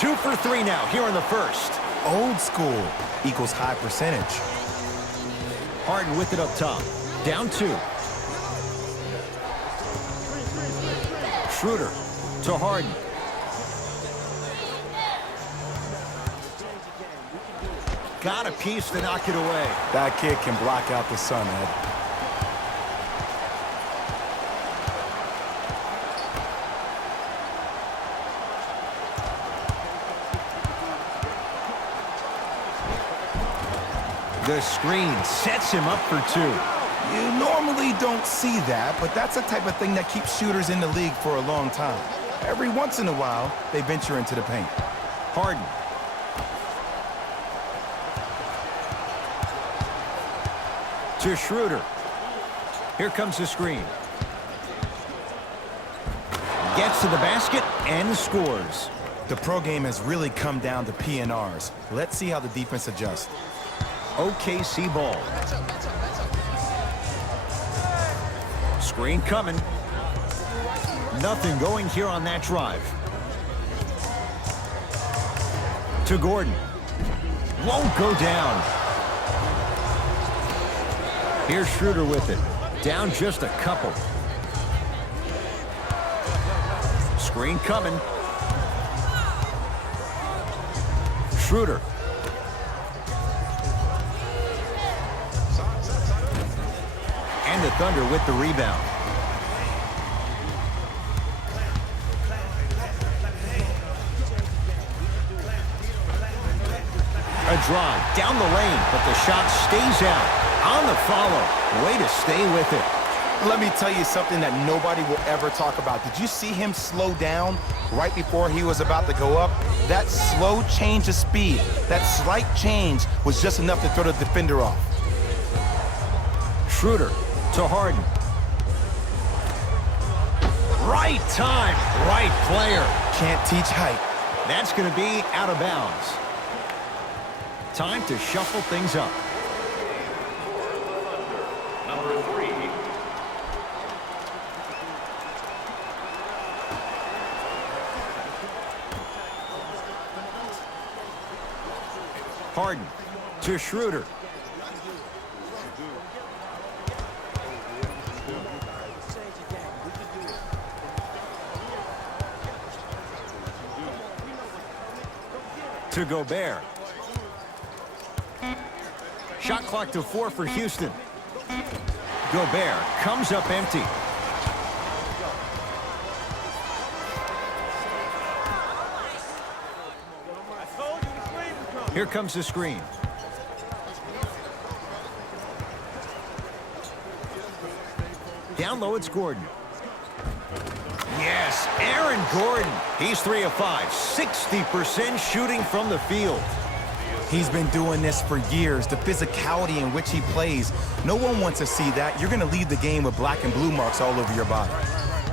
2 for 3 now here in the first. Old school equals high percentage. Harden with it up top. Down 2. Schroeder to Harden. Got a piece to knock it away. That kid can block out the sun, Ed. The screen sets him up for 2. You normally don't see that, but that's the type of thing that keeps shooters in the league for a long time. Every once in a while, they venture into the paint. Harden. To Schroeder. Here comes the screen. Gets to the basket and scores. The pro game has really come down to PNRs. Let's see how the defense adjusts. OKC ball. Screen coming. Nothing going here on that drive. To Gordon. Won't go down. Here's Schroeder with it. Down just a couple. Screen coming. Schroeder. And the Thunder with the rebound. A drive down the lane, but the shot stays out. On the follow. Way to stay with it. Let me tell you something that nobody will ever talk about. Did you see him slow down right before he was about to go up? That slow change of speed, that slight change was just enough to throw the defender off. Schroeder to Harden. Right time, right player. Can't teach height. That's going to be out of bounds. Time to shuffle things up. Number 3. Harden to Schroeder. To Gobert. Shot clock to 4 for Houston. Gobert comes up empty. Here comes the screen. Down low, it's Gordon. Yes, Aaron Gordon. He's 3 of 5, 60% shooting from the field. He's been doing this for years. The physicality in which he plays, no one wants to see that. You're going to leave the game with black and blue marks all over your body.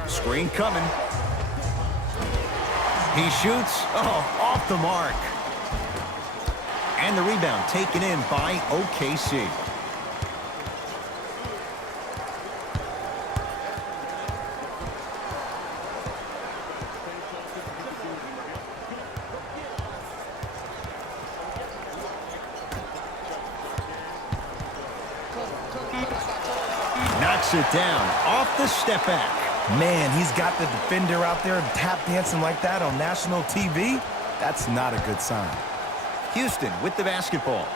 Screen coming. He shoots. Oh, off the mark. And the rebound taken in by OKC. Knocks it down off the step back. Man, he's got the defender out there tap dancing like that on national TV. That's not a good sign. Houston with the basketball.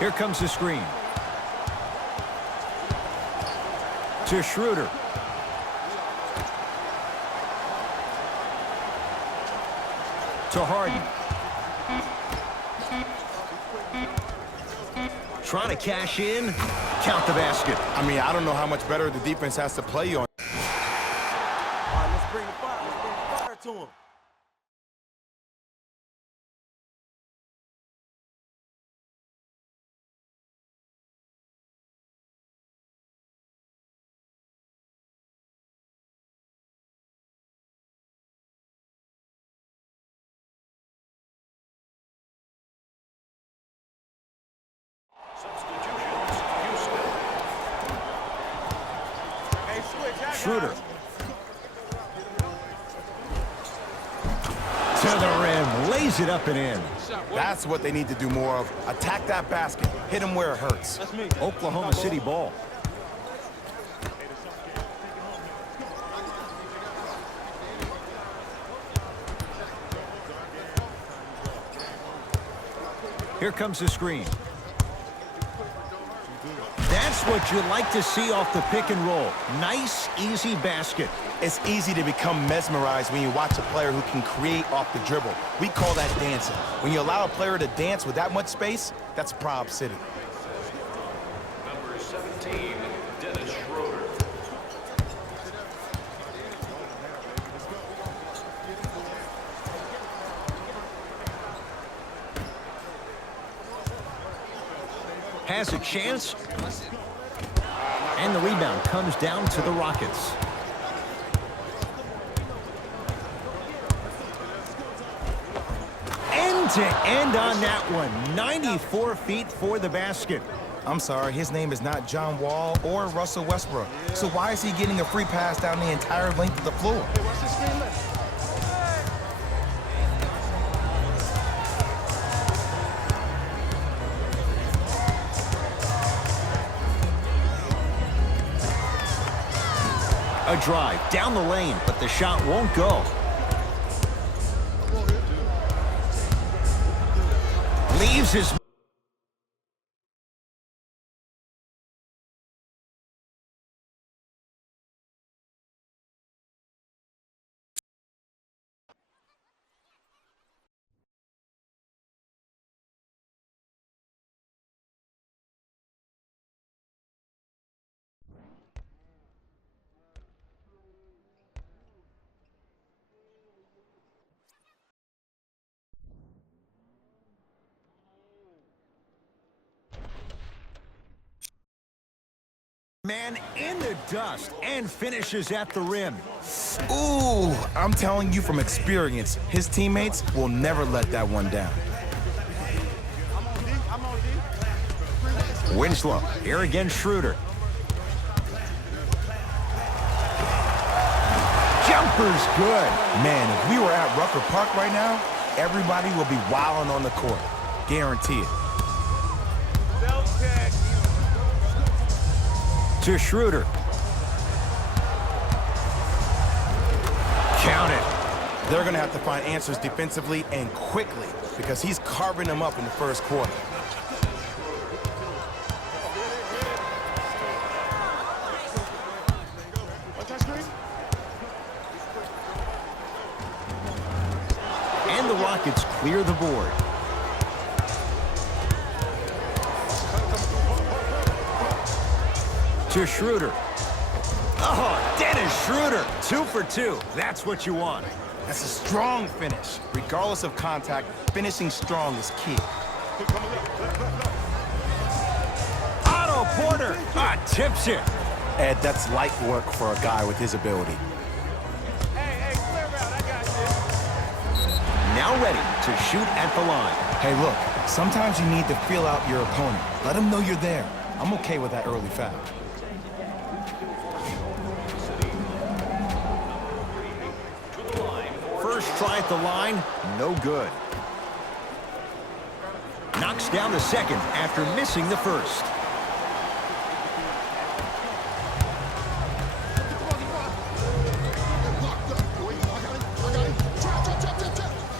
Here comes the screen. To Schroeder. To Harden. Trying to cash in. Count the basket. I mean, I don't know how much better the defense has to play on. All right, let's bring the fire. Let's bring the fire to him. Schroeder. To the rim, lays it up and in. That's what they need to do more of. Attack that basket. Hit him where it hurts. Oklahoma City ball. Here comes the screen. That's what you like to see off the pick and roll. Nice, easy basket. It's easy to become mesmerized when you watch a player who can create off the dribble. We call that dancing. When you allow a player to dance with that much space, that's Prob City. Number 17, Dennis Schroeder. Has a chance. And the rebound comes down to the Rockets. End to end on that one. 94 feet for the basket. I'm sorry, his name is not John Wall or Russell Westbrook. So why is he getting a free pass down the entire length of the floor? A drive down the lane, but the shot won't go. Leaves his... Man in the dust and finishes at the rim. Ooh, I'm telling you from experience, his teammates will never let that one down. Winslow, here again Schroeder. Jumper's good. Man, if we were at Rucker Park right now, everybody will be wilding on the court. Guarantee it. To Schroeder. Count it. They're going to have to find answers defensively and quickly because he's carving them up in the first quarter. And the Rockets clear the board. To Schroeder. Oh, Dennis Schroeder. 2 for 2. That's what you want. That's a strong finish. Regardless of contact, finishing strong is key. Otto Porter. Tips it. Ed, that's light work for a guy with his ability. Now ready to shoot at the line. Hey, look, sometimes you need to feel out your opponent. Let him know you're there. I'm okay with that early foul. First try at the line, no good. Knocks down the second after missing the first.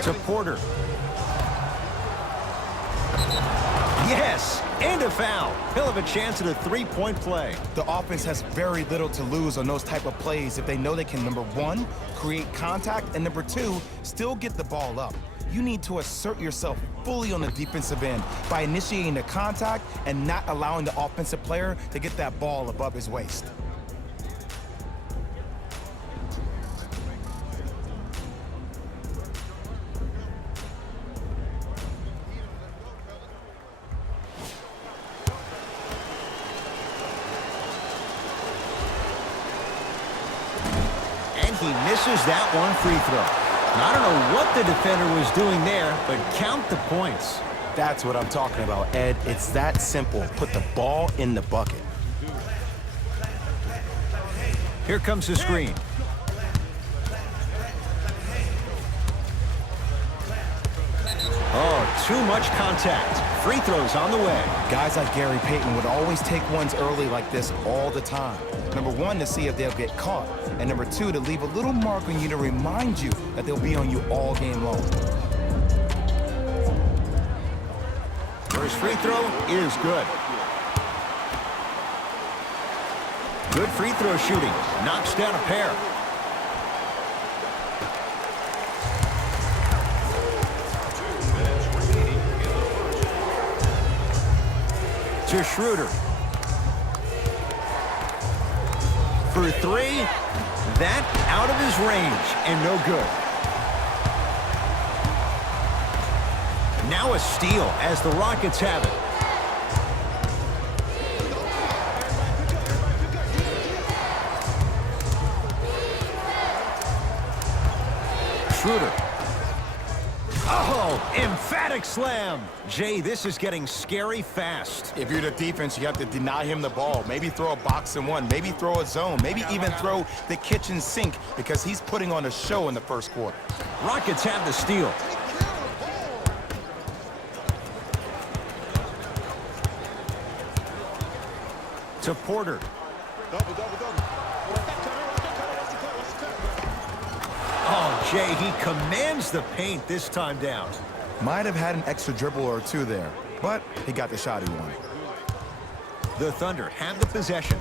To Porter. Yes, and a foul. He'll have a chance at a three-point play. The offense has very little to lose on those type of plays if they know they can, number one, create contact, and number two, still get the ball up. You need to assert yourself fully on the defensive end by initiating the contact and not allowing the offensive player to get that ball above his waist. He misses that one free throw. Now, I don't know what the defender was doing there, but count the points. That's what I'm talking about, Ed. It's that simple. Put the ball in the bucket. Here comes the screen. too much contact. Free throws on the way. Guys like Gary Payton would always take ones early like this all the time. Number one, to see if they'll get caught. And number two, to leave a little mark on you to remind you that they'll be on you all game long. First free throw is good. Good free throw shooting. Knocks down a pair. To Schroeder. For three. That out of his range and no good. Now a steal as the Rockets have it. Schroeder. Oh, emphatic slam. Jay, this is getting scary fast. If you're the defense, you have to deny him the ball. Maybe throw a box and one. Maybe throw a zone. Maybe even throw the kitchen sink because he's putting on a show in the first quarter. Rockets have the steal. To Porter. Oh, Jay, he commands the paint this time down. Might have had an extra dribble or two there, but he got the shot he wanted. The Thunder have the possession.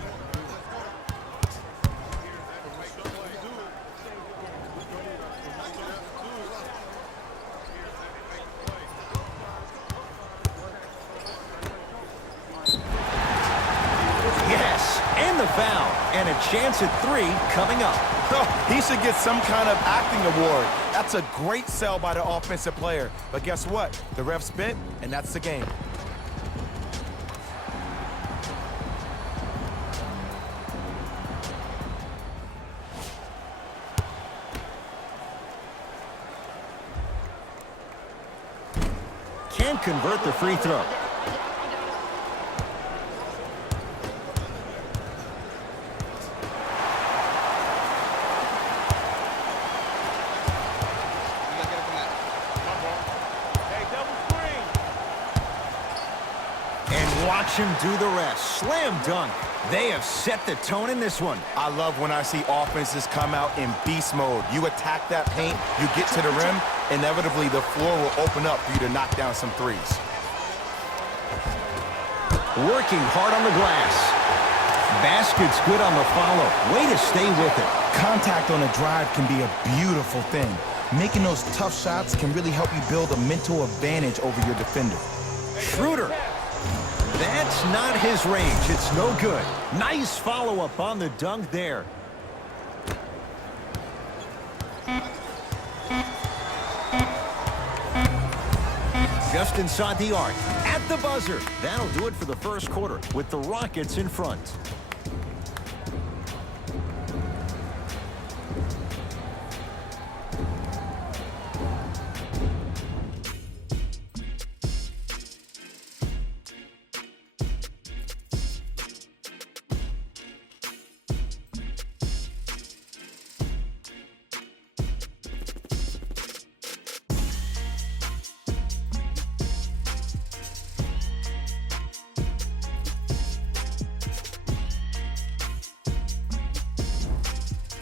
Yes, and the foul, and a chance at three coming up. Oh, he should get some kind of acting award. That's a great sell by the offensive player. But guess what? The ref spit, and that's the game. Can't convert the free throw. Watch him do the rest. Slam dunk. They have set the tone in this one. I love when I see offenses come out in beast mode. You attack that paint, you get to the rim, inevitably the floor will open up for you to knock down some threes. Working hard on the glass. Basket's good on the follow. Way to stay with it. Contact on a drive can be a beautiful thing. Making those tough shots can really help you build a mental advantage over your defender. Schroeder. That's not his range. It's no good. Nice follow-up on the dunk there. Just inside the arc. At the buzzer. That'll do it for the first quarter with the Rockets in front.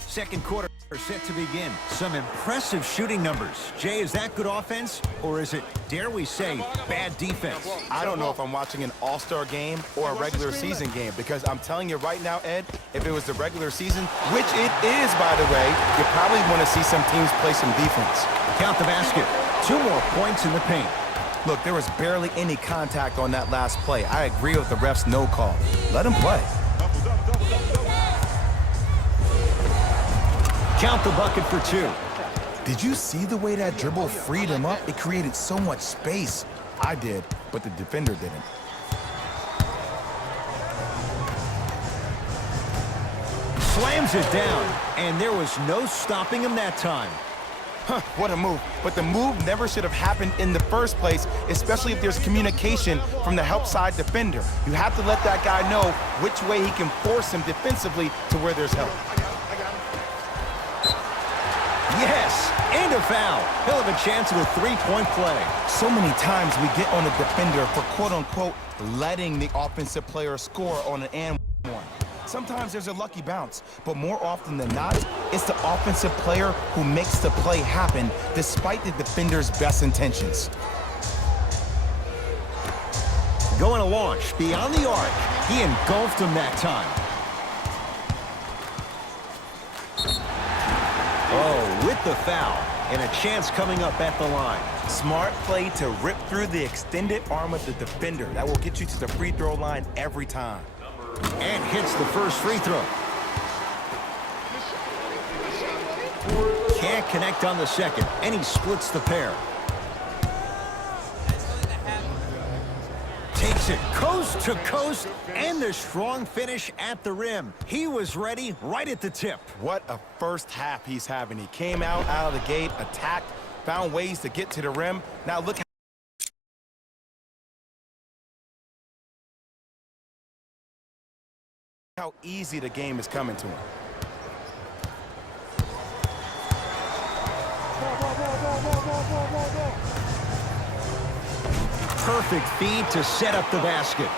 Second quarter set to begin. Some impressive shooting numbers. Jay, is that good offense, or is it, dare we say, bad defense? I don't know if I'm watching an all-star game or a regular season game, because I'm telling you right now, Ed, if it was the regular season, which it is, by the way, you probably want to see some teams play some defense. Count the basket. 2 more points in the paint. Look, there was barely any contact on that last play. I agree with the ref's no call. Let him play. Count the bucket for 2. Did you see the way that dribble freed him up? It created so much space. I did, but the defender didn't. Slams it down, and there was no stopping him that time. Huh, what a move. But the move never should have happened in the first place, especially if there's communication from the help side defender. You have to let that guy know which way he can force him defensively to where there's help. Yes, and a the foul. He'll have a chance at a three-point play. So many times we get on the defender for quote-unquote letting the offensive player score on an and one. Sometimes there's a lucky bounce, but more often than not, it's the offensive player who makes the play happen despite the defender's best intentions. Going to launch beyond the arc. He engulfed him that time. Oh, with the foul. And a chance coming up at the line. Smart play to rip through the extended arm of the defender. That will get you to the free throw line every time. And hits the first free throw. Can't connect on the second, and he splits the pair. Takes it coast to coast, and the strong finish at the rim. He was ready right at the tip. What a first half he's having. He came out of the gate, attacked, found ways to get to the rim. Now look how easy the game is coming to him. Perfect feed to set up the basket.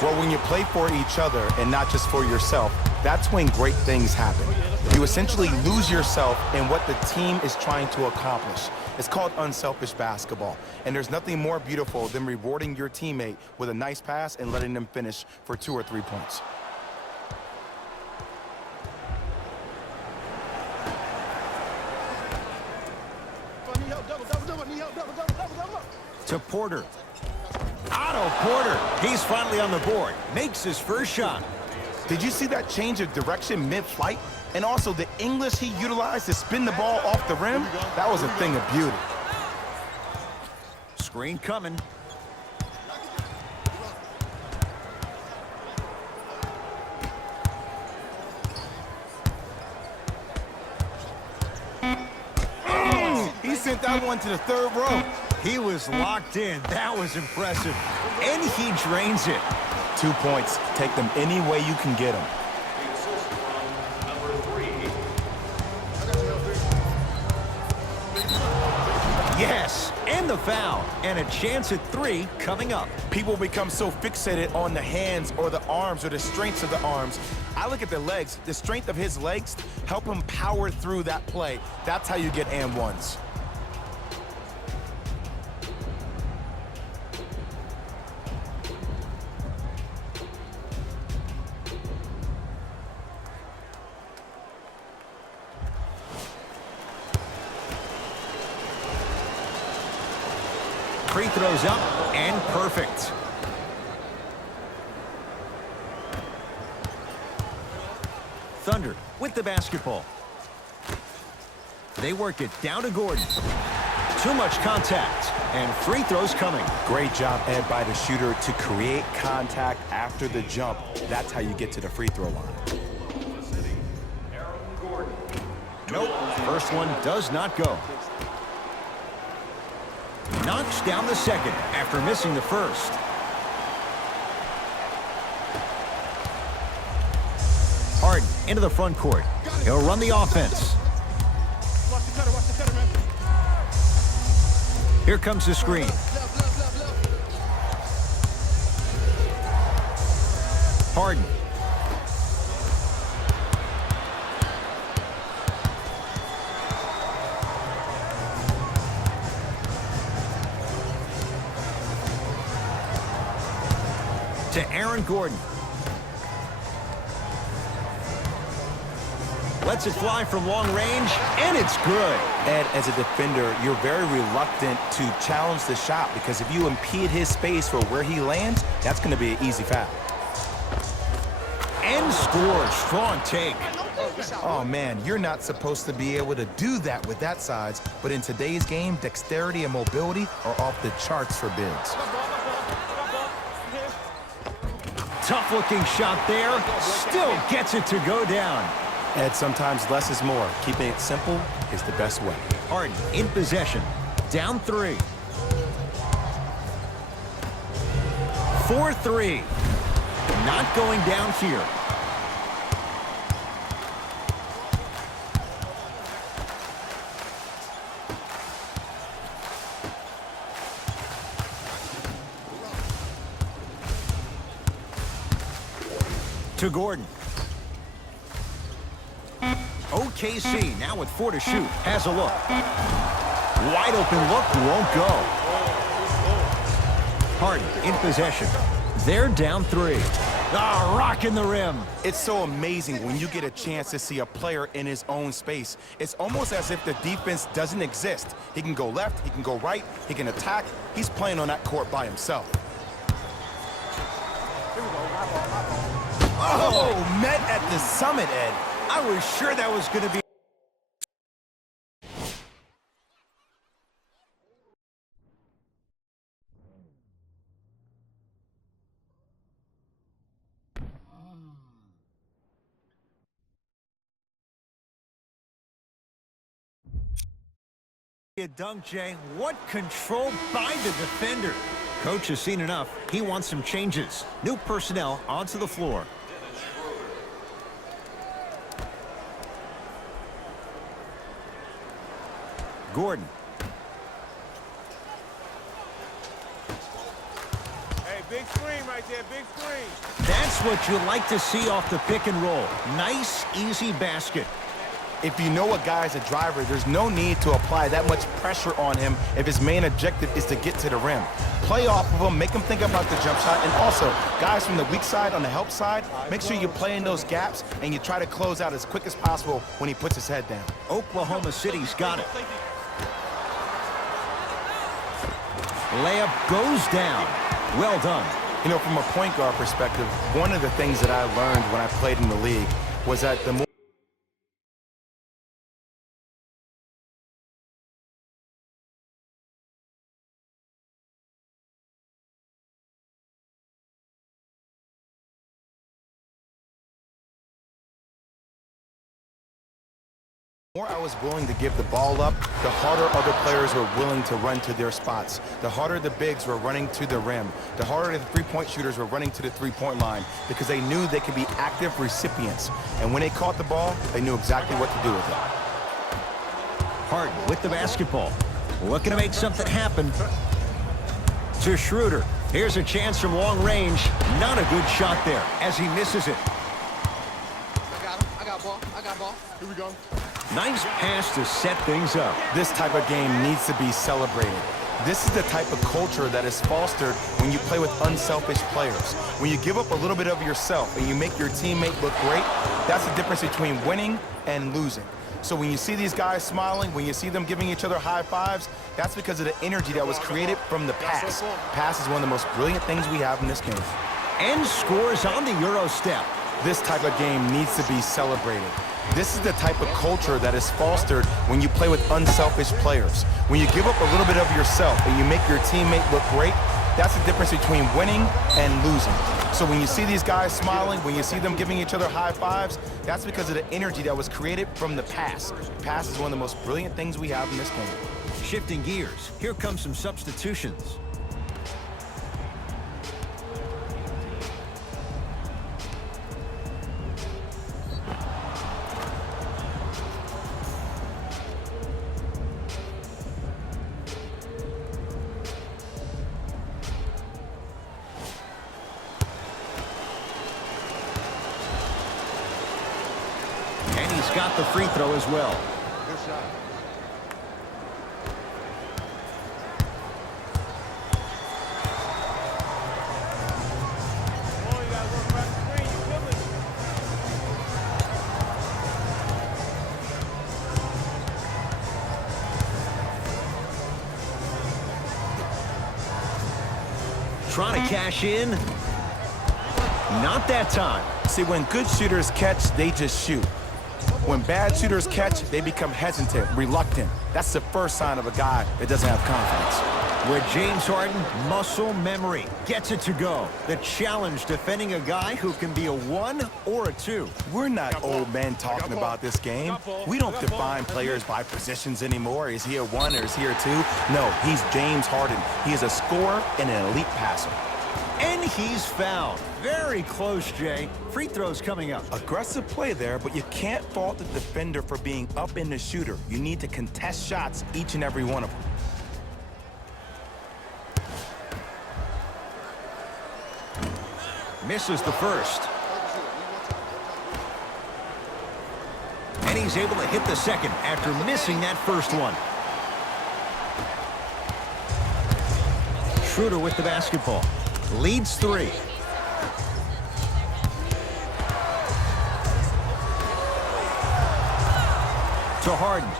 Well, when you play for each other and not just for yourself, that's when great things happen. You essentially lose yourself in what the team is trying to accomplish. It's called unselfish basketball, and there's nothing more beautiful than rewarding your teammate with a nice pass and letting them finish for 2 or 3 points. To Porter. Otto Porter. He's finally on the board. Makes his first shot. Did you see that change of direction mid-flight? And also the English he utilized to spin the ball off the rim? That was a thing of beauty. Screen coming. He sent that one to the third row. He was locked in. That was impressive. And he drains it. 2 points. Take them any way you can get them. The assist from number 3. Yes, and the foul. And a chance at 3 coming up. People become so fixated on the hands or the arms or the strengths of the arms. I look at the legs. The strength of his legs help him power through that play. That's how you get and ones. Free throws up and perfect. Thunder with the basketball. They work it down to Gordon. Too much contact, and free throws coming. Great job, Ed, by the shooter to create contact after the jump. That's how you get to the free throw line. Aaron Gordon. Nope, first one does not go. Knocks down the second after missing the first. Harden into the front court. He'll run the offense. Here comes the screen. Harden. To Aaron Gordon. Lets it fly from long range, and it's good. Ed, as a defender, you're very reluctant to challenge the shot because if you impede his space for where he lands, that's going to be an easy foul. And scores. Strong take. Oh, man, you're not supposed to be able to do that with that size, but in today's game, dexterity and mobility are off the charts for bigs. Tough-looking shot there. Still gets it to go down. Ed, sometimes less is more. Keeping it simple is the best way. Harden in possession. Down 3. 4-3. Not going down here. to Gordon. OKC now with 4 to shoot. Has a look. Wide open look, won't go. Harden in possession. They're down 3. Ah, rocking the rim. It's so amazing when you get a chance to see a player in his own space. It's almost as if the defense doesn't exist. He can go left, he can go right, he can attack. He's playing on that court by himself. Oh, met at the summit, Ed. I was sure that was going to be. A dunk, Jay. What control by the defender. Coach has seen enough. He wants some changes. New personnel onto the floor. Gordon. Hey, big screen right there, big screen. That's what you like to see off the pick and roll. Nice, easy basket. If you know a guy's a driver, there's no need to apply that much pressure on him if his main objective is to get to the rim. Play off of him, make him think about the jump shot, and also, guys from the weak side, on the help side, make sure you play in those gaps and you try to close out as quick as possible when he puts his head down. Oklahoma City's got it. Layup goes down. Well done. You know, from a point guard perspective, one of the things that I learned when I played in the league was that the more I was willing to give the ball up, the harder other players were willing to run to their spots. The harder the bigs were running to the rim. The harder the three-point shooters were running to the three-point line because they knew they could be active recipients. And when they caught the ball, they knew exactly what to do with it. Harden with the basketball. Looking to make something happen. To Schroeder. Here's a chance from long range. Not a good shot there as he misses it. I got him. I got ball. I got ball. Here we go. Nice pass to set things up. This type of game needs to be celebrated. This is the type of culture that is fostered when you play with unselfish players. When you give up a little bit of yourself and you make your teammate look great, that's the difference between winning and losing. So when you see these guys smiling, when you see them giving each other high fives, that's because of the energy that was created from the pass. Pass is one of the most brilliant things we have in this game. And scores on the Euro step. This type of game needs to be celebrated. This is the type of culture that is fostered when you play with unselfish players. When you give up a little bit of yourself and you make your teammate look great, that's the difference between winning and losing. So when you see these guys smiling, when you see them giving each other high fives, that's because of the energy that was created from the pass. Pass is one of the most brilliant things we have in this game. Shifting gears, here come some substitutions. And he's got the free throw as well. Good shot. Oh, you gotta work around the screen. You feel it? Trying to cash in. Not that time. See, when good shooters catch, they just shoot. When bad shooters catch, they become hesitant, reluctant. That's the first sign of a guy that doesn't have confidence. With James Harden, muscle memory gets it to go. The challenge defending a guy who can be a 1 or a 2. We're not old men talking about this game. We don't define players by positions anymore. Is he a 1 or is he a 2? No, he's James Harden. He is a scorer and an elite passer. And he's fouled. Very close, Jay. Free throws coming up. Aggressive play there, but you can't fault the defender for being up in the shooter. You need to contest shots, each and every one of them. Misses the first. And he's able to hit the second after missing that first one. Schroeder with the basketball. Leads 3. To Harden.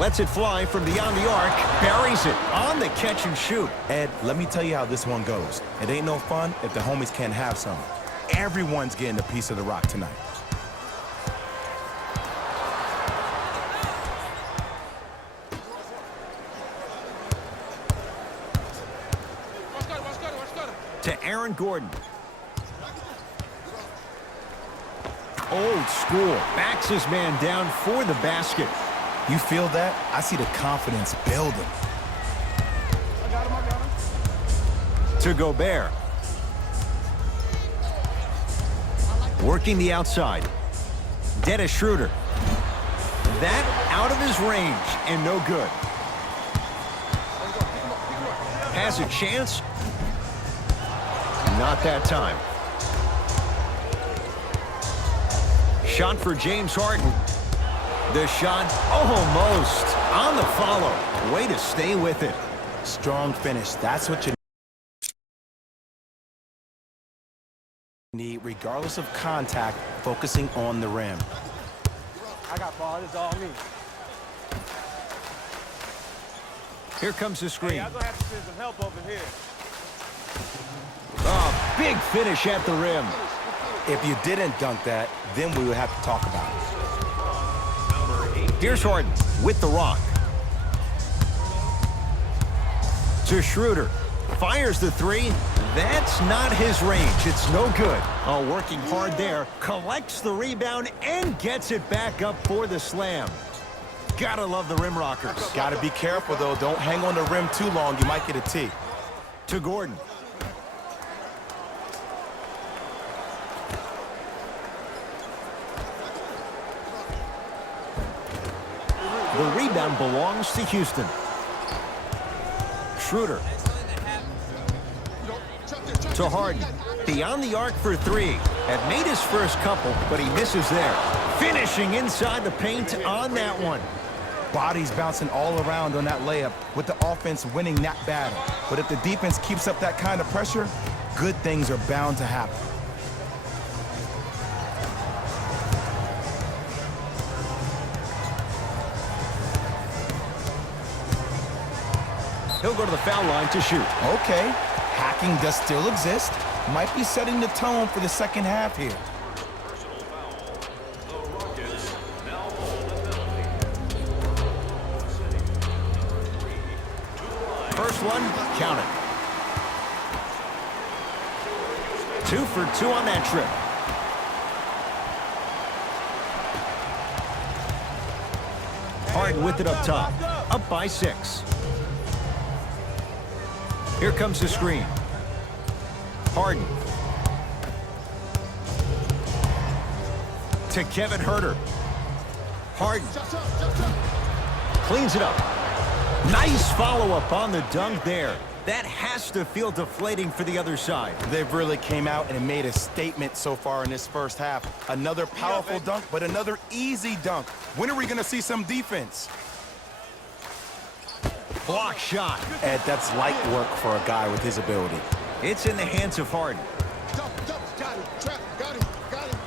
Lets it fly from beyond the arc. Buries it on the catch and shoot. Ed, let me tell you how this one goes. It ain't no fun if the homies can't have some. Everyone's getting a piece of the rock tonight. To Aaron Gordon. Old school. Backs his man down for the basket. You feel that? I see the confidence building. I got him. To Gobert. Working the outside. Dennis Schroeder. That out of his range and no good. Has a chance. Not that time. Shot for James Harden. The shot almost on the follow. Way to stay with it. Strong finish. That's what you need, regardless of contact, focusing on the rim. I got ball. This is all me. Here comes the screen. Hey, I'm going to have to send some help over here. Oh, big finish at the rim. If you didn't dunk that, then we would have to talk about it. Here's Harden with the rock. To Schroeder. Fires the 3. That's not his range. It's no good. Oh, working hard there. Collects the rebound and gets it back up for the slam. Gotta love the rim rockers. Gotta be careful, though. Don't hang on the rim too long. You might get a T. To Gordon. The rebound belongs to Houston. Schroeder. To Harden. Beyond the arc for 3. Had made his first couple, but he misses there. Finishing inside the paint on that one. Bodies bouncing all around on that layup with the offense winning that battle. But if the defense keeps up that kind of pressure, good things are bound to happen. He'll go to the foul line to shoot. Okay, hacking does still exist. Might be setting the tone for the second half here. Personal foul. The Rockets now hold the penalty. City, number 3, to the line. First one, count it. 2 for 2 on that trip. Harden with it up top. Up by 6. Here comes the screen. Harden. To Kevin Huerter. Harden. Cleans it up. Nice follow-up on the dunk there. That has to feel deflating for the other side. They've really came out and made a statement so far in this first half. Another powerful dunk, but another easy dunk. When are we going to see some defense? Block shot. Ed, that's light work for a guy with his ability. It's in the hands of Harden. Got him. Trap. Got him. Got him.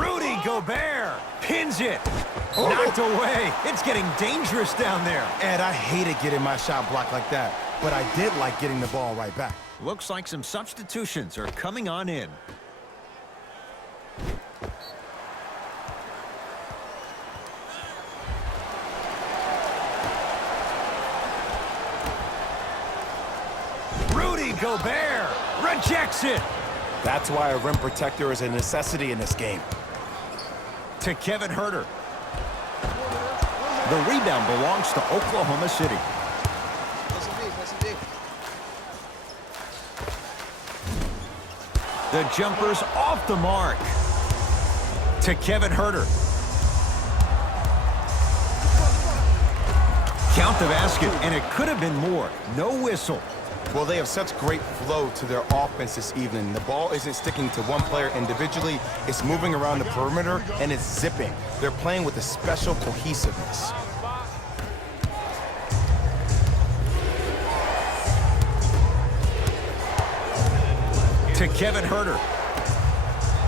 Rudy Gobert pins it. Knocked away. It's getting dangerous down there. Ed, I hated getting my shot blocked like that, but I did like getting the ball right back. Looks like some substitutions are coming on in. Rudy Gobert rejects it. That's why a rim protector is a necessity in this game. To Kevin Huerter. The rebound belongs to Oklahoma City. That's a big. The jumper's off the mark. To Kevin Huerter. Count the basket, and it could have been more. No whistle. Well, they have such great flow to their offense this evening. The ball isn't sticking to one player individually. It's moving around the perimeter, and it's zipping. They're playing with a special cohesiveness. To Kevin Huerter.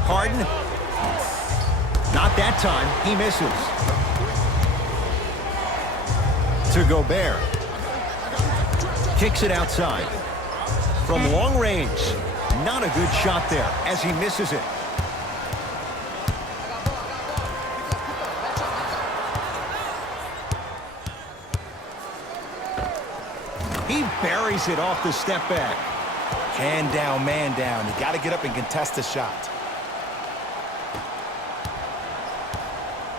Harden. Not that time. He misses. To Gobert. Kicks it outside. From long range. Not a good shot there as he misses it. He buries it off the step back. Hand down, man down. You got to get up and contest the shot.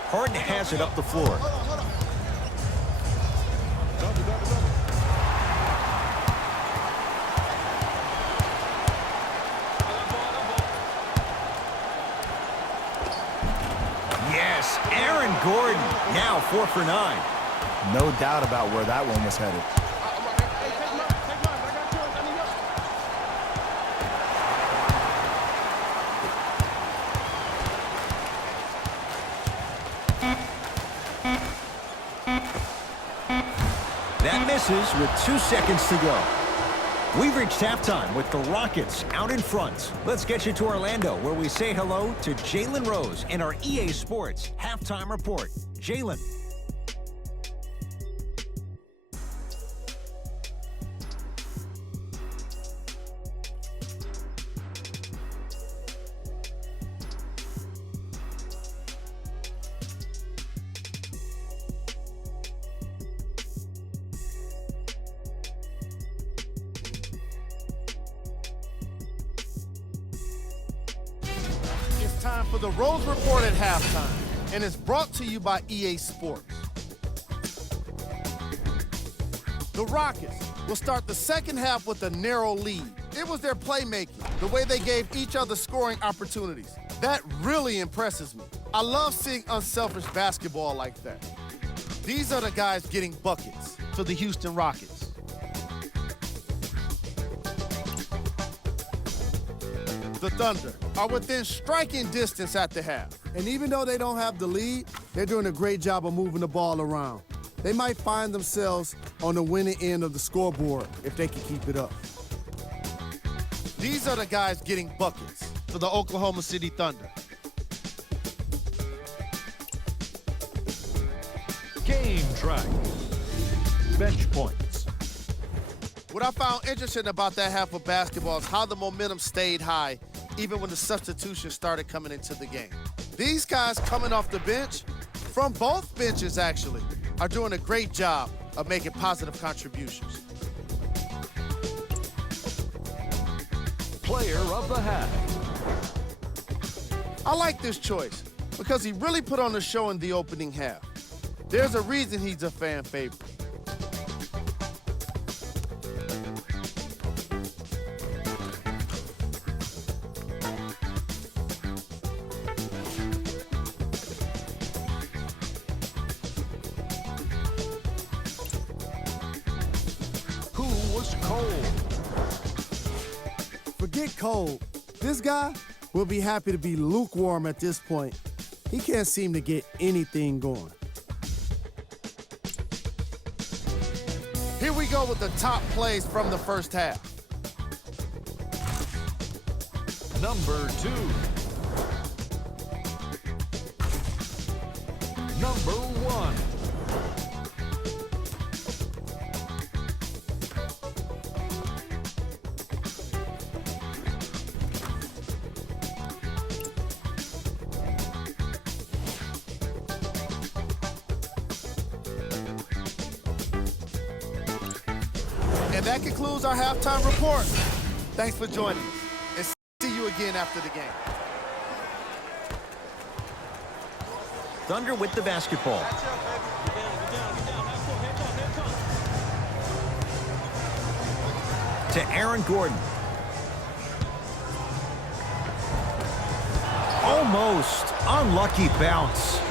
Harden has it up the floor. Yes, Aaron Gordon, now 4 for 9. No doubt about where that one was headed. That misses with 2 seconds to go. We've reached halftime with the Rockets out in front. Let's get you to Orlando, where we say hello to Jalen Rose in our EA Sports Halftime Report. Jalen. Time for the Rose Report at halftime, and it's brought to you by EA Sports. The Rockets will start the second half with a narrow lead. It was their playmaking, the way they gave each other scoring opportunities. That really impresses me. I love seeing unselfish basketball like that. These are the guys getting buckets for the Houston Rockets. The Thunder are within striking distance at the half. And even though they don't have the lead, they're doing a great job of moving the ball around. They might find themselves on the winning end of the scoreboard if they can keep it up. These are the guys getting buckets for the Oklahoma City Thunder. Game track. Bench points. What I found interesting about that half of basketball is how the momentum stayed high even when the substitutions started coming into the game. These guys coming off the bench, from both benches actually, are doing a great job of making positive contributions. Player of the half. I like this choice because he really put on a show in the opening half. There's a reason he's a fan favorite. Forget cold. This guy will be happy to be lukewarm at this point. He can't seem to get anything going. Here we go with the top plays from the first half. Number 2. Number 1. And that concludes our halftime report. Thanks for joining us, and see you again after the game. Thunder with the basketball. To Aaron Gordon. Almost unlucky bounce.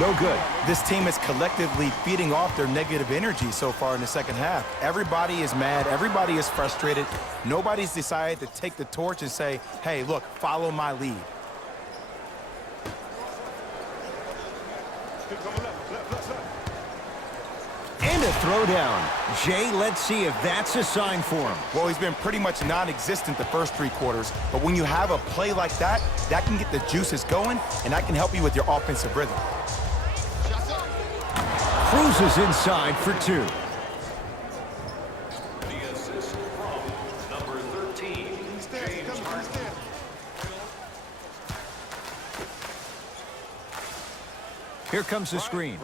No good. This team is collectively feeding off their negative energy so far in the second half. Everybody is mad. Everybody is frustrated. Nobody's decided to take the torch and say, hey, look, follow my lead. And a throwdown. Jay, let's see if that's a sign for him. Well, he's been pretty much non-existent the first 3 quarters, but when you have a play like that, that can get the juices going, and that can help you with your offensive rhythm. Cruises inside for 2. The assist from number 13, James Harden. Here comes the screen.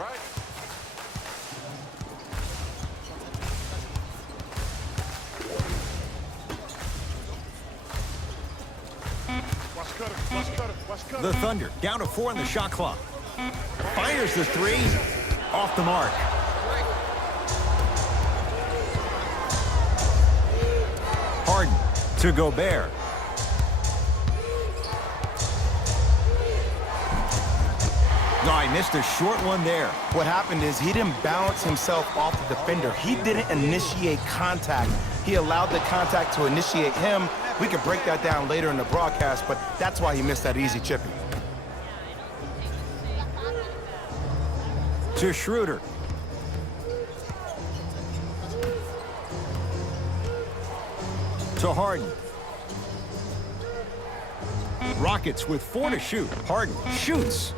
The Thunder down to 4 on the shot clock. Fires the 3. Off the mark. Harden to Gobert. Oh, he missed a short one there. What happened is he didn't bounce himself off the defender. He didn't initiate contact. He allowed the contact to initiate him. We could break that down later in the broadcast, but that's why he missed that easy chipping. To Schroeder. To Harden. Rockets with 4 to shoot. Harden shoots.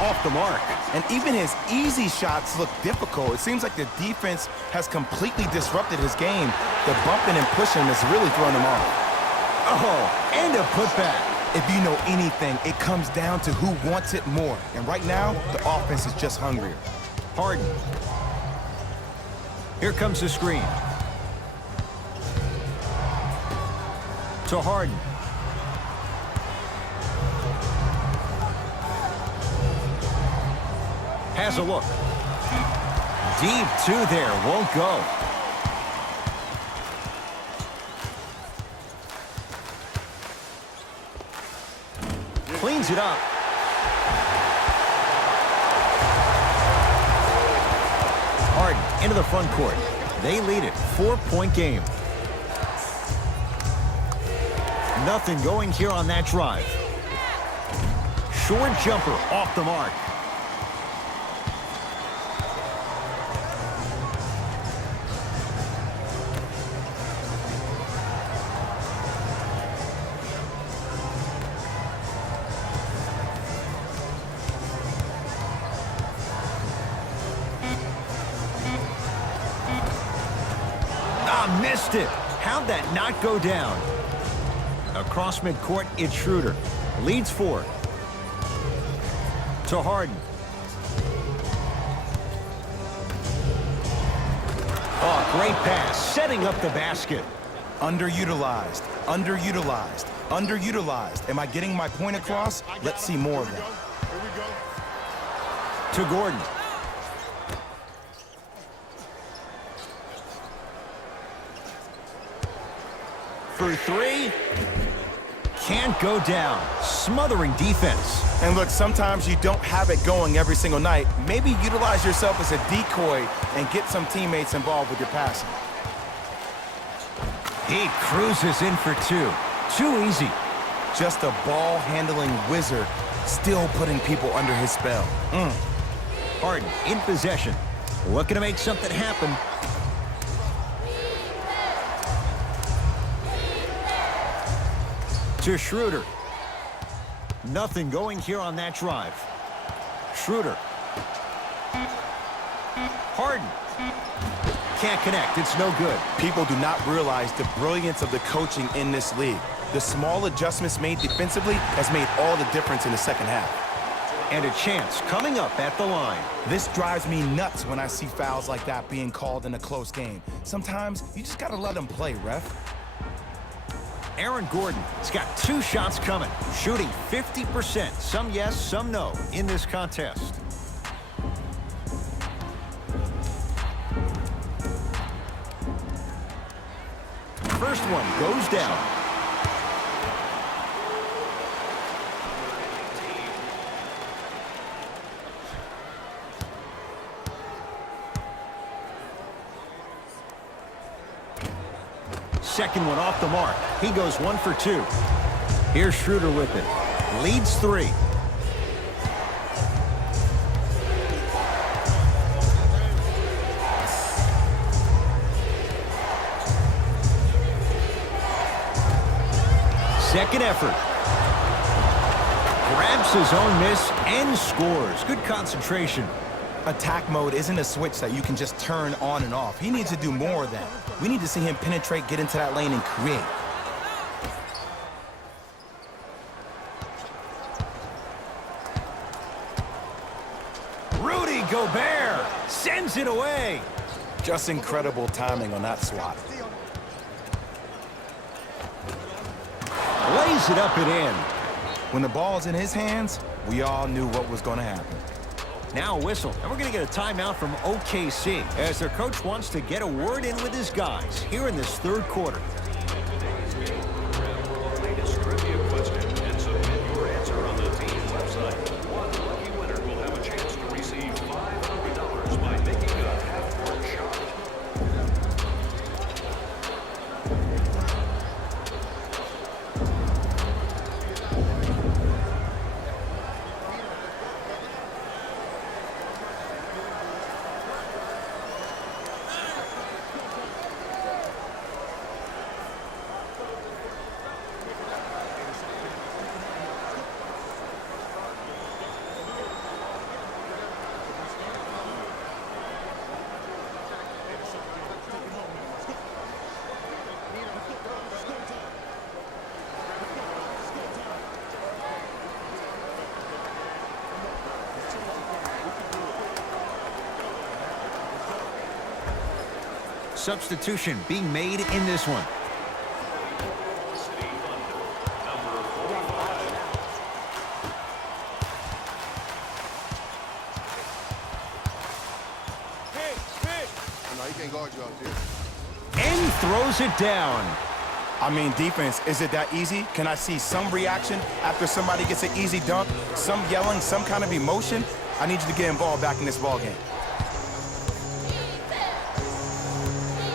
Off the mark. And even his easy shots look difficult. It seems like the defense has completely disrupted his game. The bumping and pushing has really thrown him off. Oh, and a putback. If you know anything, it comes down to who wants it more. And right now, the offense is just hungrier. Harden. Here comes the screen. To Harden. Has a look. Deep 2 there, won't go. Cleans it up. Harden into the front court. They lead it. 4-point game. Nothing going here on that drive. Short jumper off the mark. Missed it. How'd that not go down? Across midcourt, it's Schroeder. Leads 4. To Harden. Oh, great pass. Setting up the basket. Underutilized, underutilized, underutilized. Am I getting my point across? Let's see more of that. To Gordon. For 3. Can't go down. Smothering defense. And look, sometimes you don't have it going every single night. Maybe utilize yourself as a decoy and get some teammates involved with your passing. He cruises in for 2. Too easy. Just a ball-handling wizard, still putting people under his spell. Harden in possession. Looking to make something happen. To Schroeder. Nothing going here on that drive. Schroeder. Harden. Can't connect. It's no good. People do not realize the brilliance of the coaching in this league. The small adjustments made defensively has made all the difference in the second half. And a chance coming up at the line. This drives me nuts when I see fouls like that being called in a close game. Sometimes you just got to let them play, ref. Aaron Gordon has got 2 shots coming, shooting 50%. Some yes, some no in this contest. First one goes down. second one off the mark. He goes 1 for 2. Here's Schroeder with it. Leads 3. Second effort. Grabs his own miss and scores. Good concentration. Attack mode isn't a switch that you can just turn on and off. He needs to do more of that. We need to see him penetrate, get into that lane, and create. Rudy Gobert sends it away. Just incredible timing on that swat. Lays it up and in. When the ball's in his hands, we all knew what was going to happen. Now a whistle, and we're going to get a timeout from OKC as their coach wants to get a word in with his guys here in this third quarter. Latest trivia question and submit your answer on the team's website. One lucky winner will have a chance to receive $500 by making a half-court shot. Substitution being made in this one. City Thunder, number 45. No, he can't guard you out there. And throws it down. I mean, defense, is it that easy? Can I see some reaction after somebody gets an easy dunk? Some yelling, some kind of emotion? I need you to get involved back in this ball game.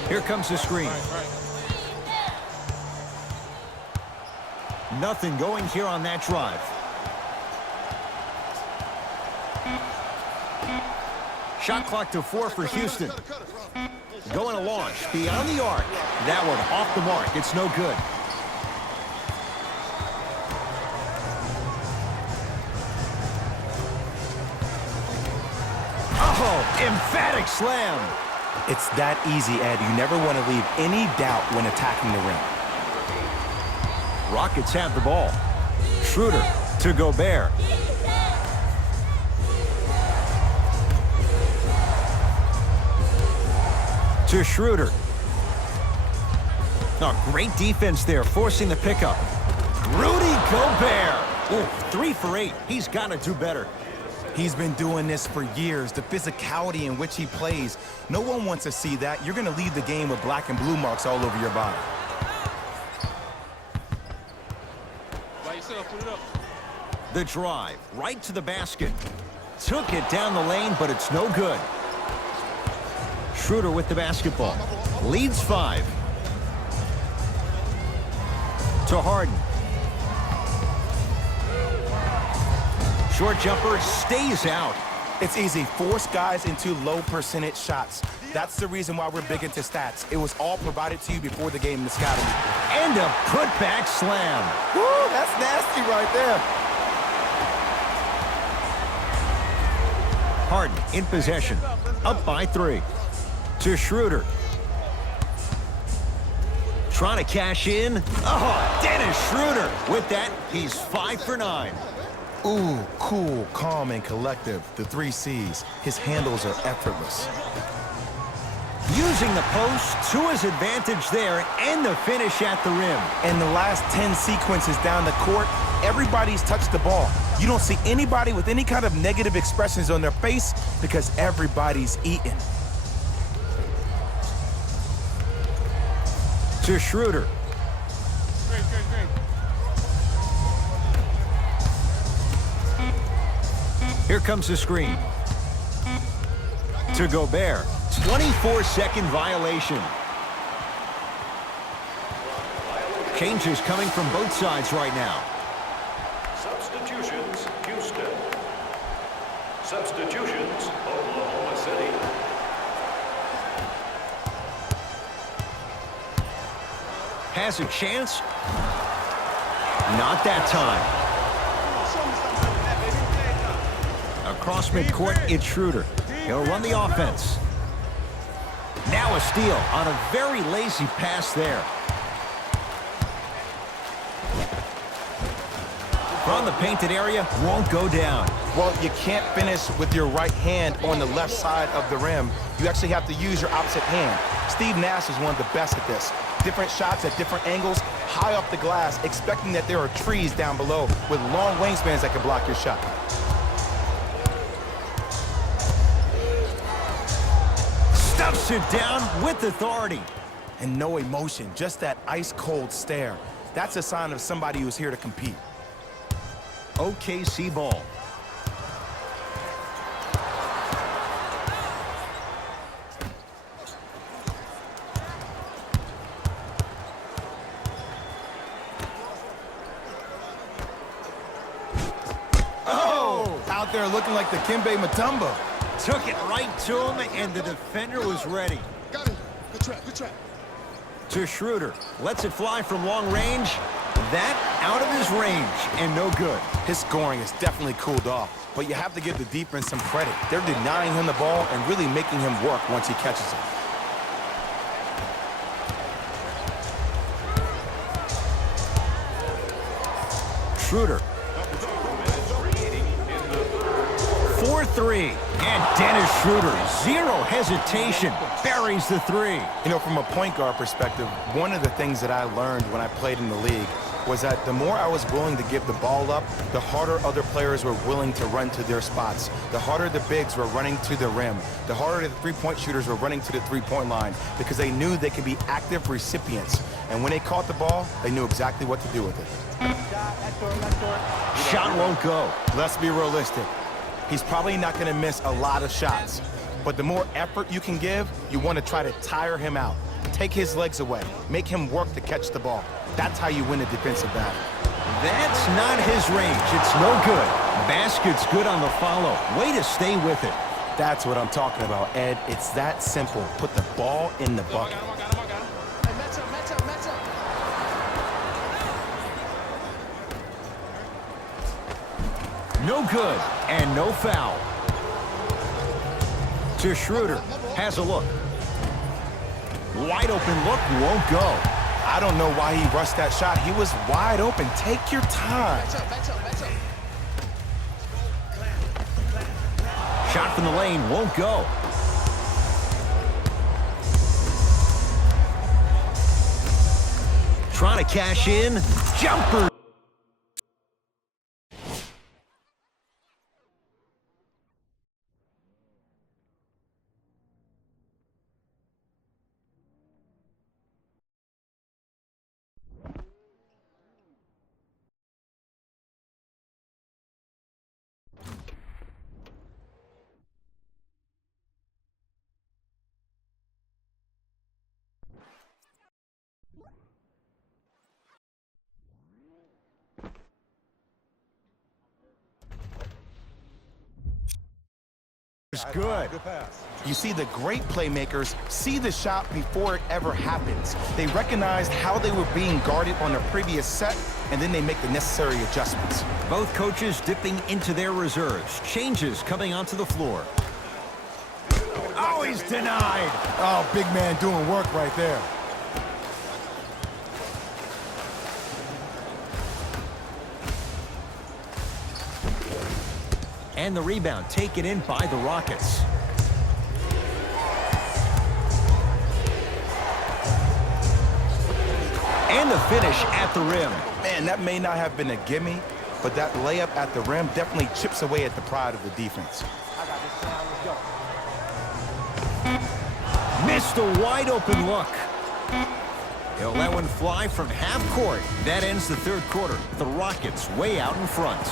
Here comes the screen. Nothing going here on that drive. Shot clock to 4 for Houston. Going to launch beyond the arc. That one off the mark. It's no good. Oh, emphatic slam. It's that easy, Ed. You never want to leave any doubt when attacking the rim. Rockets have the ball. Schroeder to Gobert. To Schroeder. Oh, great defense there, forcing the pickup. Rudy Gobert. Ooh, 3 for 8. He's got to do better. He's been doing this for years. The physicality in which he plays. No one wants to see that. You're going to leave the game with black and blue marks all over your body. The drive, right to the basket. Took it down the lane, but it's no good. Schroeder with the basketball. Leads 5. To Harden. Short jumper stays out. It's easy. Force guys into low percentage shots. That's the reason why we're big into stats. It was all provided to you before the game in the scouting. And a putback slam. Woo, that's nasty right there. Harden in possession. Up by 3. To Schroeder. Trying to cash in. Oh, Dennis Schroeder. With that, he's 5 for 9. Ooh, cool, calm, and collective. The 3 C's. His handles are effortless. Using the post to his advantage there and the finish at the rim. And the last 10 sequences down the court, everybody's touched the ball. You don't see anybody with any kind of negative expressions on their face because everybody's eating. To Schroeder. Here comes the screen. To Gobert. 24-second violation. Changes coming from both sides right now. Substitutions, Houston. Substitutions, Oklahoma City. Has a chance. Not that time. Across midcourt, it's Schroeder. He'll run the offense. Now a steal on a very lazy pass there. From the painted area, won't go down. Well, you can't finish with your right hand on the left side of the rim. You actually have to use your opposite hand. Steve Nash is one of the best at this. Different shots at different angles, high up the glass, expecting that there are trees down below with long wingspans that can block your shot. Stuffs it down with authority. And no emotion, just that ice-cold stare. That's a sign of somebody who's here to compete. OKC ball. Oh! Out there looking like the Kimbe Mutombo. Took it right to him, and the defender was ready. Got him. Good trap, good trap. To Schroeder. Lets it fly from long range. That out of his range, and no good. His scoring is definitely cooled off, but you have to give the defense some credit. They're denying him the ball and really making him work once he catches it. Schroeder. 4-3. And Dennis Schroeder, zero hesitation, buries the three. You know, from a point guard perspective, one of the things that I learned when I played in the league was that the more I was willing to give the ball up, the harder other players were willing to run to their spots. The harder the bigs were running to the rim. The harder the three-point shooters were running to the three-point line because they knew they could be active recipients. And when they caught the ball, they knew exactly what to do with it. Shot won't go. Let's be realistic. He's probably not going to miss a lot of shots. But the more effort you can give, you want to try to tire him out. Take his legs away. Make him work to catch the ball. That's how you win a defensive battle. That's not his range. It's no good. Basket's good on the follow. Way to stay with it. That's what I'm talking about, Ed. It's that simple. Put the ball in the bucket. Hey, match up, match up, match up. No good, and no foul. To Schroeder, has a look. Wide open look, won't go. I don't know why he rushed that shot. He was wide open. Take your time. Match up, match up, match up. Shot from the lane, won't go. Trying to cash in. Jumper. It's good. You see, the great playmakers see the shot before it ever happens. They recognized how they were being guarded on the previous set, and then they make the necessary adjustments. Both coaches dipping into their reserves. Changes coming onto the floor. Oh, he's denied. Oh, big man doing work right there. And the rebound taken in by the Rockets. And the finish at the rim. Man, that may not have been a gimme, but that layup at the rim definitely chips away at the pride of the defense. I got this now. Let's go. Missed a wide open look. He'll let one fly from half court. That ends the third quarter. The Rockets way out in front.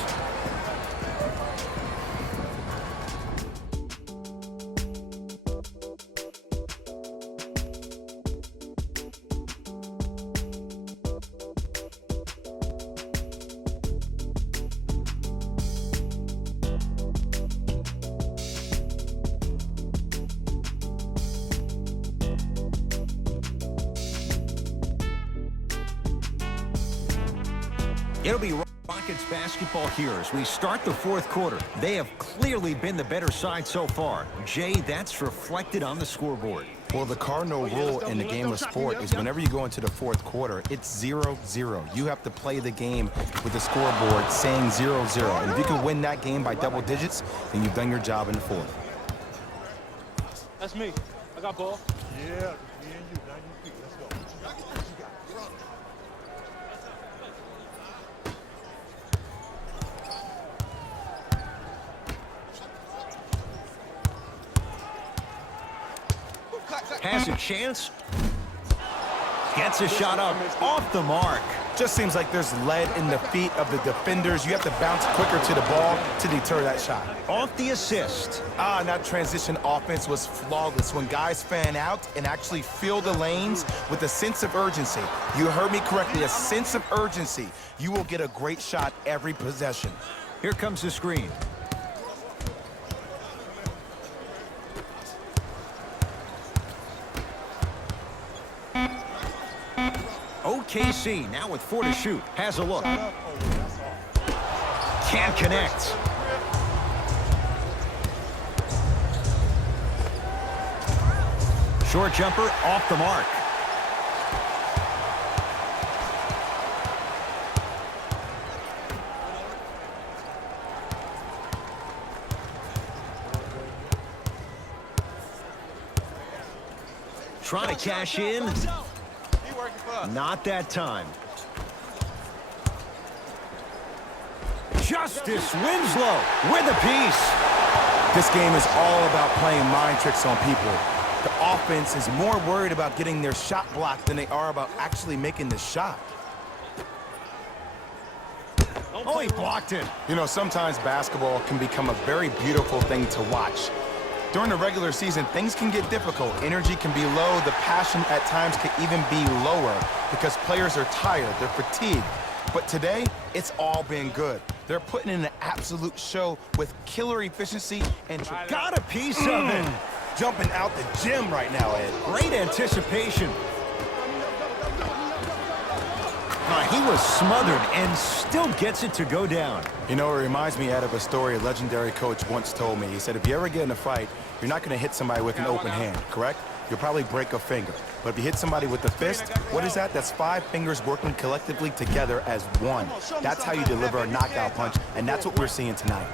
It'll be Rockets basketball here as we start the fourth quarter. They have clearly been the better side so far. Jay, that's reflected on the scoreboard. Well, the cardinal rule in the game of sport is whenever you go into the fourth quarter, it's 0-0. You have to play the game with the scoreboard saying 0-0. And if you can win that game by double digits, then you've done your job in the fourth. That's me. I got ball. Yeah, me and you. 90 feet. Let's go. Has a chance. Gets a shot up off the mark. Just seems like there's lead in the feet of the defenders. You have to bounce quicker to the ball to deter that shot. Off the assist. And that transition offense was flawless. When guys fan out and actually fill the lanes with a sense of urgency, you heard me correctly, a sense of urgency, you will get a great shot every possession. Here comes the screen. OKC now with 4 to shoot. Has a look. Can't connect. Short jumper off the mark. Trying to cash in. Not that time. Justice Winslow with a piece. This game is all about playing mind tricks on people. The offense is more worried about getting their shot blocked than they are about actually making the shot. Oh, he blocked it. You know, sometimes basketball can become a very beautiful thing to watch. During the regular season, things can get difficult. Energy can be low. The passion at times can even be lower because players are tired. They're fatigued. But today, it's all been good. They're putting in an absolute show with killer efficiency and got a piece of it. Jumping out the gym right now, Ed. Great anticipation. He was smothered and still gets it to go down. You know, it reminds me, Ed, of a story a legendary coach once told me. He said, if you ever get in a fight, you're not going to hit somebody with an open hand, correct? You'll probably break a finger. But if you hit somebody with the fist, what is that? That's 5 fingers working collectively together as one. That's how you deliver a knockout punch, and that's what we're seeing tonight.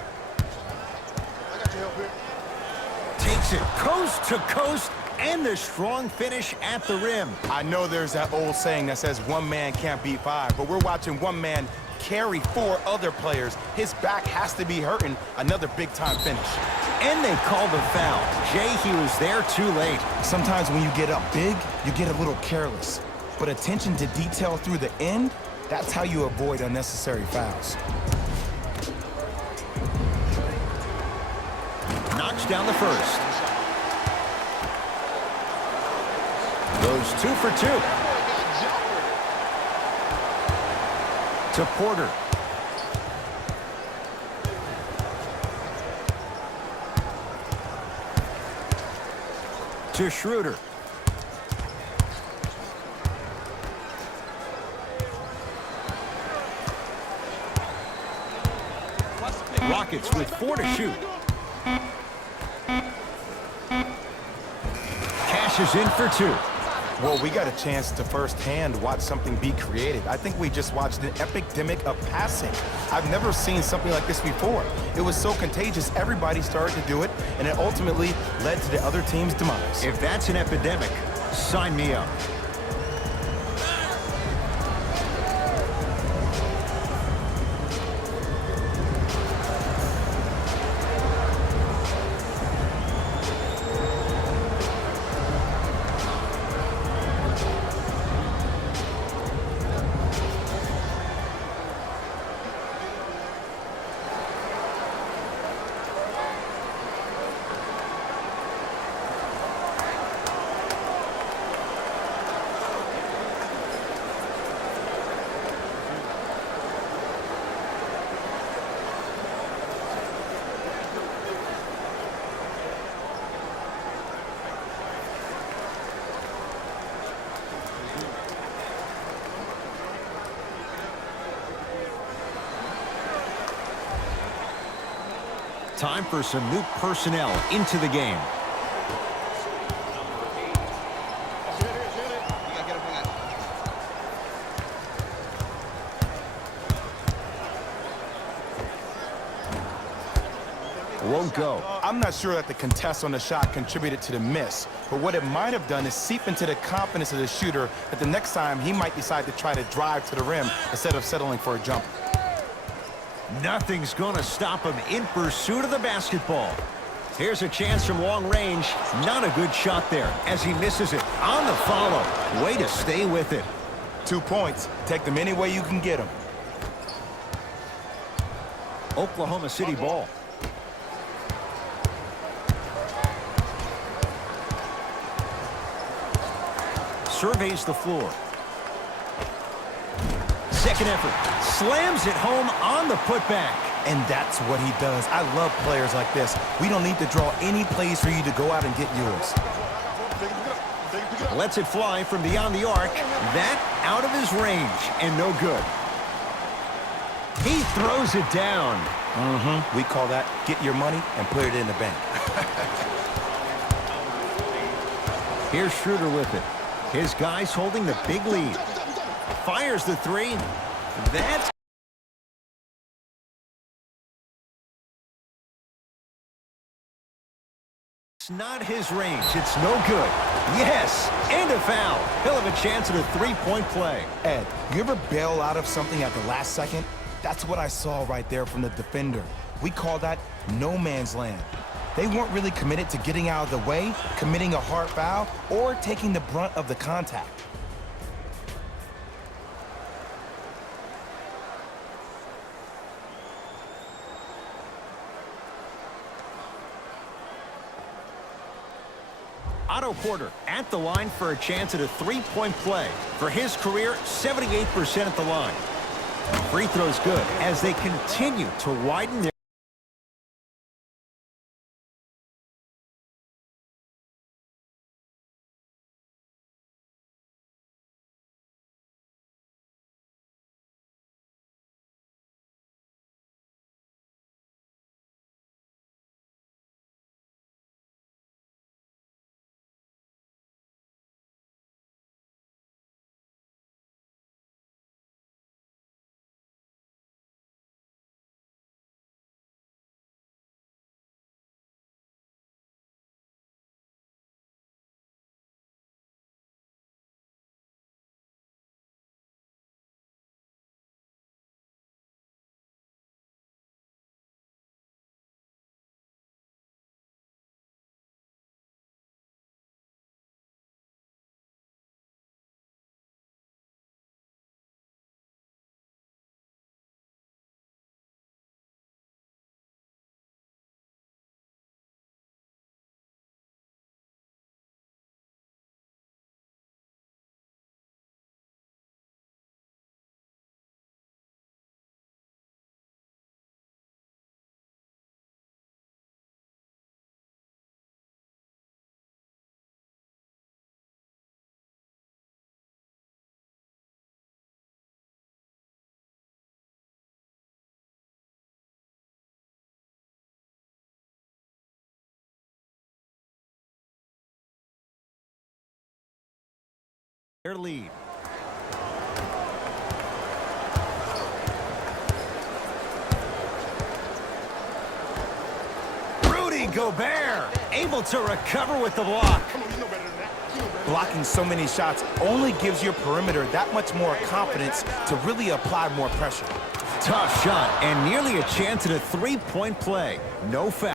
Takes it coast to coast, and the strong finish at the rim. I know there's that old saying that says one man can't beat 5, but we're watching one man carry 4 other players. His back has to be hurting. Another big-time finish. And they called a foul. Jay, he was there too late. Sometimes when you get up big, you get a little careless. But attention to detail through the end, that's how you avoid unnecessary fouls. Knocks down the first. Goes 2 for 2. To Porter. To Schroeder. Rockets with 4 to shoot. Cashes in for 2. Well, we got a chance to firsthand watch something be created. I think we just watched an epidemic of passing. I've never seen something like this before. It was so contagious, everybody started to do it, and it ultimately led to the other team's demise. If that's an epidemic, sign me up. Time for some new personnel into the game. Won't go. I'm not sure that the contest on the shot contributed to the miss, but what it might have done is seep into the confidence of the shooter that the next time he might decide to try to drive to the rim instead of settling for a jumper. Nothing's going to stop him in pursuit of the basketball. Here's a chance from long range. Not a good shot there as he misses it on the follow. Way to stay with it. 2 points. Take them any way you can get them. Oklahoma City ball. Surveys the floor. Second effort. Slams it home on the putback. And that's what he does. I love players like this. We don't need to draw any plays for you to go out and get yours. Lets it fly from beyond the arc. That out of his range and no good. He throws it down. We call that get your money and put it in the bank. Here's Schroeder with it. His guys holding the big lead. Fires the three. That's not his range. It's no good. Yes, and a foul. He'll have a chance at a three-point play. Ed, you ever bail out of something at the last second? That's what I saw right there from the defender. We call that no man's land. They weren't really committed to getting out of the way, committing a hard foul, or taking the brunt of the contact. Otto Porter at the line for a chance at a three-point play. For his career, 78% at the line. Free throw's good as they continue to widen their lead. Rudy Gobert able to recover with the block. Blocking so many shots only gives your perimeter that much more confidence to really apply more pressure. Tough shot and nearly a chance at a three-point play. No foul.